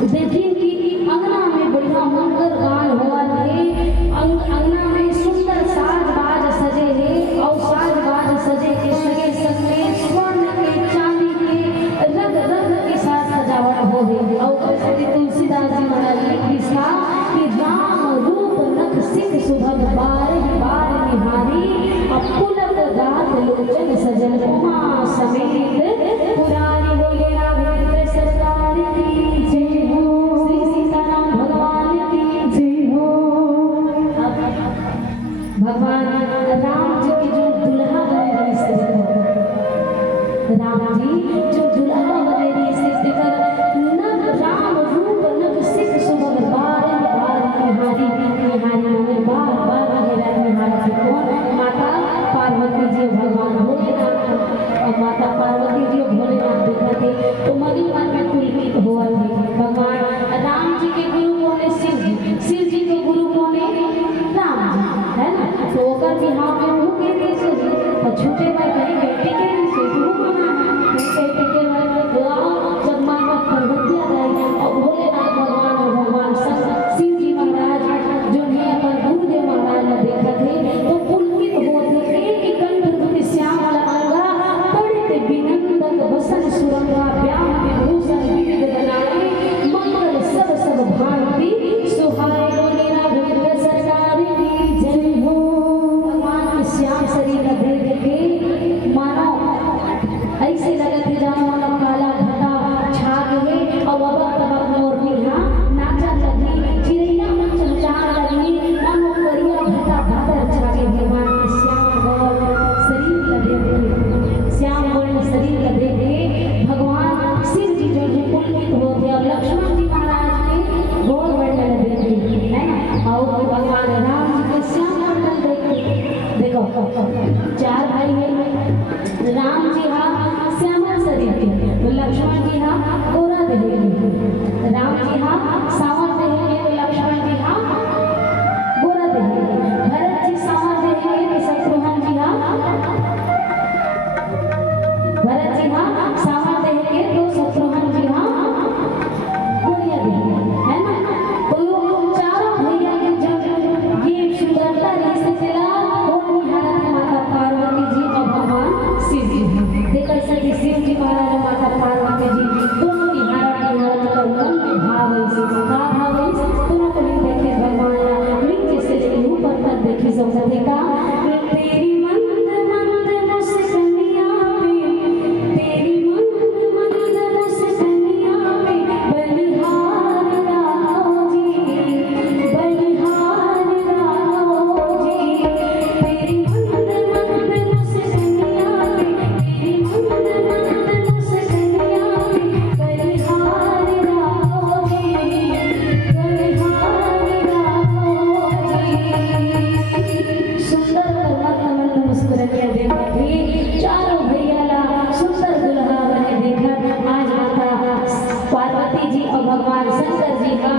देखिए कि अंगना में बढ़िया मंगल गान हुआ थे। अंगना में सुंदर साज बाज सजे हैं और साज बाज सजे के सगे संगे स्वर्ण के चांदी के रंग रंग के साथ सजावट हो गई। और कैसे तुलसीदास जी महाराज ने लिखा कि राम रूप नख सिख सुभग बार बार निहारी पुलक गात लोचन सजल उमा समेत पुरानी बोले राघवेंद्र सरकार की जय हो, श्री सीताराम भगवान की जय हो। भगवान राम जी की जो दुल्हा बनेगी राम जी जो दुल्हा बनेगी सिद्ध कर नग राम रूप नग सिख सुभग बार बार निहारी निहारी बार बार निहारी कौन माता पार्वती जी भगवान भोलेनाथ और माता पार्वती जी भोलेनाथ देखते तो मनी मन में पुलकित हुआ थे। भगवान राम जी के गुरु कौन है? शिव जी के गुरु कौन है? राम जी है ना। तो ओकर बिहाव में वो के देश और छूटे भाई कहीं बेटी के भी से गुरु बना बेटी के भाई जब मां का पर्वतिया गई और भोलेनाथ भगवान और भगवान शिव जी महाराज जो है अपन गुरुदेव महाराज ने देखा थे तो पुलकित होते एक कंठ दुति श्यामल अंगा पड़ते बिनंदक वसन सुरंगा व्याम में भूषण विविध बनाए मंगल सब सब भांति सुहाए बोले राघवेंद्र सरकार की जय हो। भगवान के श्याम शरीर का देख के मानो ऐसे लगते जाओ मानो काला घटा छा गए और बाबा तब मोरनी हाँ नाचा लगी चिड़ैया मन चमचाने लगी मानो करिया घटा भादर छा गए। भगवान के श्याम गौर शरीर का देख श्याम वर्ण शरीर का देख भगवान शिव जी जो है पुलकित हो गया। लक्ष्मण जी महाराज के गौर वर्ण देखे है ना और भगवान राम जी के श्याम वर्ण देखे। देखो चार भाई है राम जी हाँ श्यामल शरीर के तो लक्ष्मण जी हाँ गोरा देह के राम जी हाँ सावर देह के तो लक्ष्मण जी हाँ गोरा देह के भरत जी सावर देह के तो शत्रुघ्न जी हाँ भरत जी हाँ सावर देह के तो शत्रुघ्न जी हाँ गोरिया देह के है ना। तो चारों भैया के जब ये सुंदरता रिश्ते चला वो निहारा थे माता पार्वती जी और भगवान शिव जी। देखो सभी शिव जी महाराज माता पार्वती जी दोनों निहारा कर मन में भाव ऐसे का भाव ऐसे दोनों को देखे भगवान नीचे से लेकर ऊपर तक देखी सब देखा तेरी मंद मंद मुस्कानिया पे तेरी मंद मंद मुस्कानिया पे बलिहार राहो जी बलिहार राहो जी तेरी मंद मंद मुस्कानिया पे तेरी मंद मंद मुस्कानिया पे बलिहार राहो जी बलिहार राहो जी। सुंदर मंद मुस्कुराइया देखा थी चारों भैया ला सुंदर दुल्हा बने देखा। आज माता पार्वती जी और भगवान शंकर जी का